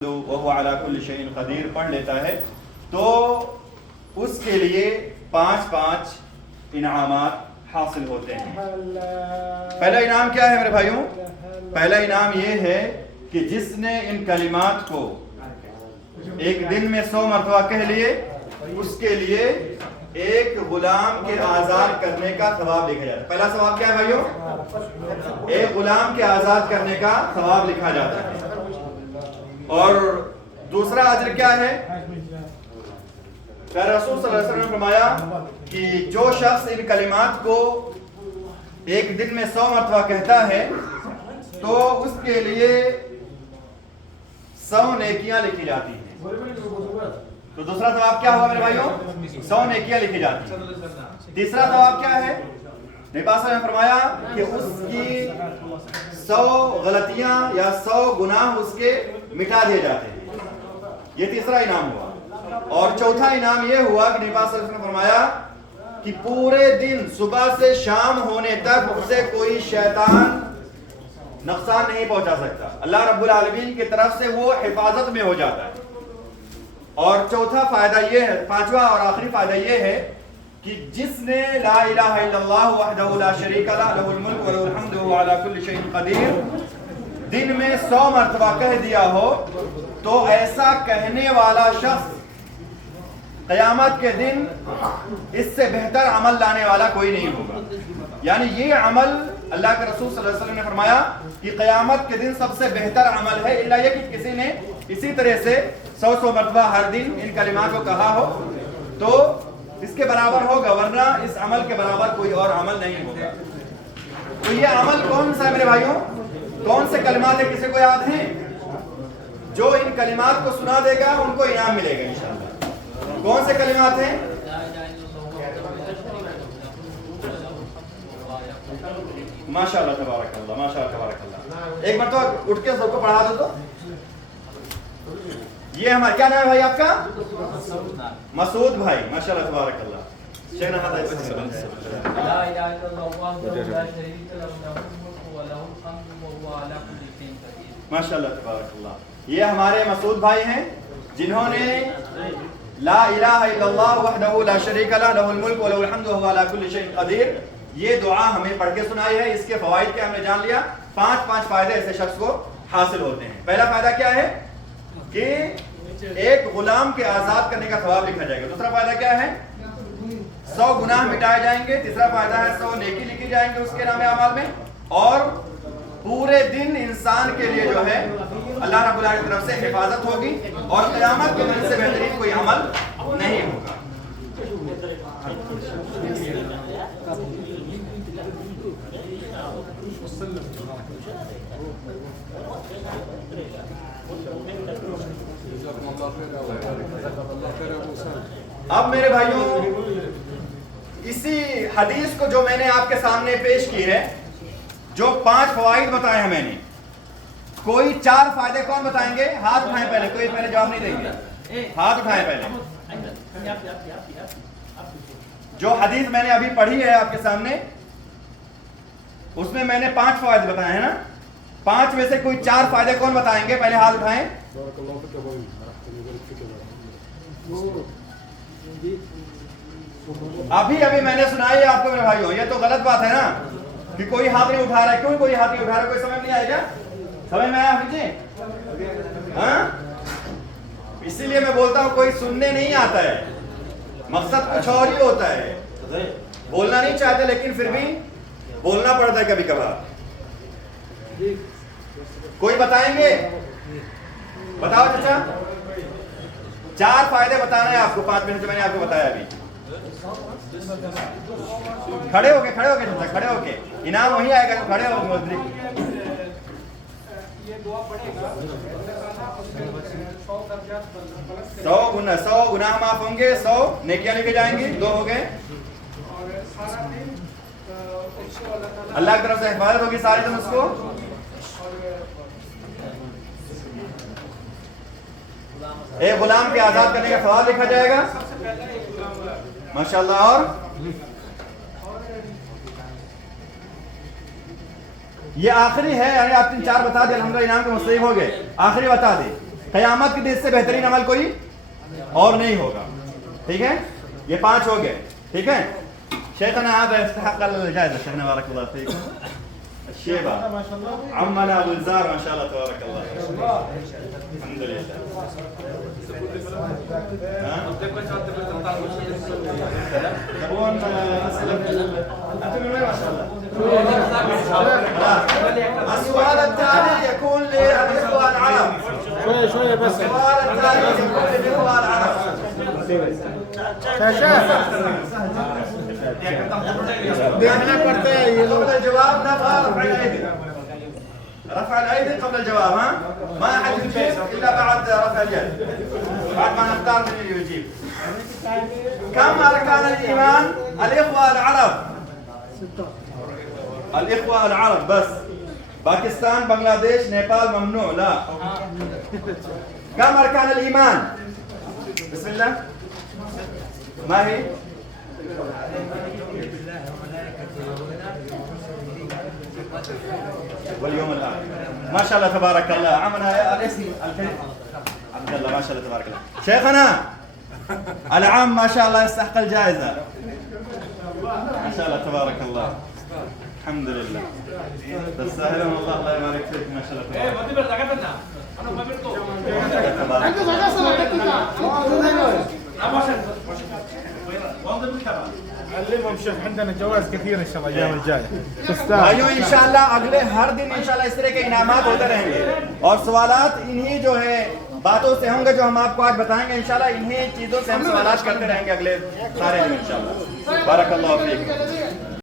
وهو علی کل شیء قدیر پڑھ لیتا ہے تو اس کے لیے 5 انعامات حاصل ہوتے ہیں۔ پہلا انعام کیا ہے میرے بھائیوں؟ پہلا انعام یہ ہے کہ جس نے ان کلمات کو ایک دن میں 100 مرتبہ کہہ لیے اس کے لیے ایک غلام کے آزاد کرنے کا ثواب لکھا جاتا ہے۔ پہلا ثواب کیا ہے بھائیوں؟ ایک غلام کے آزاد کرنے کا ثواب لکھا جاتا ہے۔ اور دوسرا اجر کیا ہے؟ کہ رسول صلی اللہ علیہ وسلم نے فرمایا کہ جو شخص ان کلمات کو ایک دن میں 100 مرتبہ کہتا ہے تو اس کے لیے 100 نیکیاں لکھی جاتی ہیں۔ تو دوسرا ثواب کیا ہوا میرے بھائیوں؟ 100 نیکیاں لکھی جاتی ہیں۔ تیسرا ثواب کیا ہے؟ نبی صلی اللہ علیہ وسلم نے فرمایا کہ اس کی 100 غلطیاں یا 100 گناہ اس کے مٹا دیے جاتے ہیں۔ یہ تیسرا انعام ہوا۔ اور چوتھا انعام یہ ہوا کہ نبی صلی اللہ علیہ وسلم نے فرمایا کہ پورے دن صبح سے شام ہونے تک اسے کوئی شیطان نقصان نہیں پہنچا سکتا، اللہ رب العالمین کی طرف سے وہ حفاظت میں ہو جاتا ہے۔ اور چوتھا فائدہ یہ ہے، پانچواں اور آخری فائدہ یہ ہے کہ جس نے لا الہ الا اللہ وحدہ لا شریک لہ لہ الملک وله الحمد وهو علی کل شیء قدیر دن میں 100 مرتبہ کہہ دیا ہو تو ایسا کہنے والا شخص قیامت کے دن اس سے بہتر عمل لانے والا کوئی نہیں ہوگا۔ یعنی یہ عمل اللہ کے رسول صلی اللہ علیہ وسلم نے فرمایا کہ قیامت کے دن سب سے بہتر عمل ہے، الا یہ کہ کسی نے اسی طرح سے 100 مرتبہ ہر دن ان کلمات کو کہا ہو تو اس کے برابر ہوگا، ورنہ اس عمل کے برابر کوئی اور عمل نہیں ہوگا۔ تو یہ عمل کون سا ہے میرے بھائیوں؟ کون سے کلمات ہیں؟ کسی کو یاد ہیں؟ جو ان کلمات کو سنا دے گا ان کو انعام ملے گا انشاءاللہ۔ کون سے کلمات ہیں؟ ماشاءاللہ تبارک اللہ، ماشاءاللہ تبارک اللہ۔ ایک مرتبہ اٹھ کے سب کو پڑھا دو تو۔ یہ ہمارا کیا نام ہے بھائی آپ کا؟ مسعود بھائی، ماشاءاللہ تبارک اللہ۔ ماشاءاللہ تبارک اللہ۔ یہ ہمارے مسعود بھائی ہیں جنہوں نے لا الہ الا اللہ وحدہ لا شریک لہ لہ الملک ولہ الحمد وہو علی کل شیء قدیر یہ دعا ہمیں پڑھ کے سنائی ہے۔ اس کے فوائد کیا ہم نے جان لیا۔ 5 فائدے ایسے شخص کو حاصل ہوتے ہیں۔ پہلا فائدہ کیا ہے کہ ایک غلام کے آزاد کرنے کا ثواب لکھا جائے گا۔ دوسرا فائدہ کیا ہے؟ 100 گناہ مٹائے جائیں گے۔ تیسرا فائدہ ہے 100 نیکی لکھی جائیں گے اس کے نام اعمال میں۔ اور پورے دن انسان کے لیے جو ہے اللہ رب العالمین کی طرف سے حفاظت ہوگی اور قیامت کے دن سے بہترین کوئی عمل نہیں ہوگا۔ اب میرے بھائیوں اسی حدیث کو جو میں نے آپ کے سامنے پیش کی ہے، جو 5 فوائد بتائے ہیں میں نے، کوئی 4 فائدے کون بتائیں گے؟ ہاتھ اٹھائیں پہلے، کوئی پہلے جواب نہیں دیں گے، ہاتھ اٹھائیں پہلے۔ جو حدیث میں نے ابھی پڑھی ہے آپ کے سامنے اس میں میں نے 5 فوائد بتائے ہیں نا، 5 میں سے کوئی 4 فائدے کون بتائیں گے؟ پہلے ہاتھ اٹھائیں۔ ابھی میں نے سنائی ہے آپ کو میرے بھائیوں، یہ تو غلط بات ہے نا کہ کوئی ہاتھ نہیں اٹھا رہا ہے۔ کیوں کوئی ہاتھ نہیں اٹھا رہا ہے؟ کوئی سمجھ نہیں آئے گا؟ سمجھ میں آیا مجھے؟ ہاں، اسی لیے میں بولتا ہوں کوئی سننے نہیں آتا ہے، مقصد کچھ اور ہی ہوتا ہے۔ بولنا نہیں چاہتے لیکن پھر بھی بولنا پڑتا ہے کبھی کبھار۔ کوئی بتائیں گے؟ بتاؤ چچا۔ 4 فائدے بتانا ہے آپ کو 5 منٹ جو میں نے آپ کو بتایا ابھی۔ کھڑے ہو کے چچا، کھڑے ہو کے انعام وہی آئے گا جو کھڑے ہو کے۔ 100 گناہ معاف ہوں گے، 100 نیکیاں لکھے جائیں گی، 2 ہو گئے۔ اللہ کی طرف سے حفاظت ہوگی سارے دن اس کو۔ ایک غلام کے آزاد کرنے کا ثواب لکھا جائے گا، ماشاءاللہ۔ اور یہ آخری ہے، یعنی آپ 3-4 بتا دیں، الحمدللہ انعام کے مستحق ہو گئے۔ آخری بتا دیں قیامت کے دن اس سے بہترین عمل کوئی اور نہیں ہوگا. ٹھیک ہے, یہ 5 ہو گئے. ٹھیک ہے, شیخنا هذا يستحق الجائزة. شيخنا بارك الله فيكم. الشيبة عمنا ابو الزار ما شاء الله تبارك الله. الحمد لله. السؤال التالي يكون للإخوة العرب. شوية بس. السؤال التالي يكون للإخوة العرب. قبل الجواب نبغى رفع الأيدي. رفع الأيدي قبل الجواب. ها ما أحد يجيب إلا بعد رفع اليد, بعد ما نختار من اللي يجيب. كم أركان الإيمان الإخوة العرب؟ الإخوة العرب بس. باكستان بنغلاديش نيبال ممنوع. لا. كم أركان الإيمان؟ بسم الله. ما هي؟ واليوم الآخر. ما شاء الله تبارك الله. عمنا الاسم عبد الله. ما شاء الله تبارك الله. شيخنا العام ما شاء الله يستحق الجائزة. ما شاء الله تبارك الله. الحمد لله. تستاهلون والله. الله يبارك فيك. ما شاء الله تبارك علمهم شيخ عندنا جوائز كثير ان شاء الله الايام الجايه. بھائیوں انشاءاللہ اگلے ہر دن انشاءاللہ اس طرح کے انعامات ہوتے رہیں گے, اور سوالات انہی جو ہے باتوں سے ہوں گے جو ہم آپ کو آج بتائیں گے. انشاءاللہ انہی چیزوں سے ہم سوالات کرتے رہیں گے اگلے سارے دن انشاءاللہ. بارک اللہ فیک.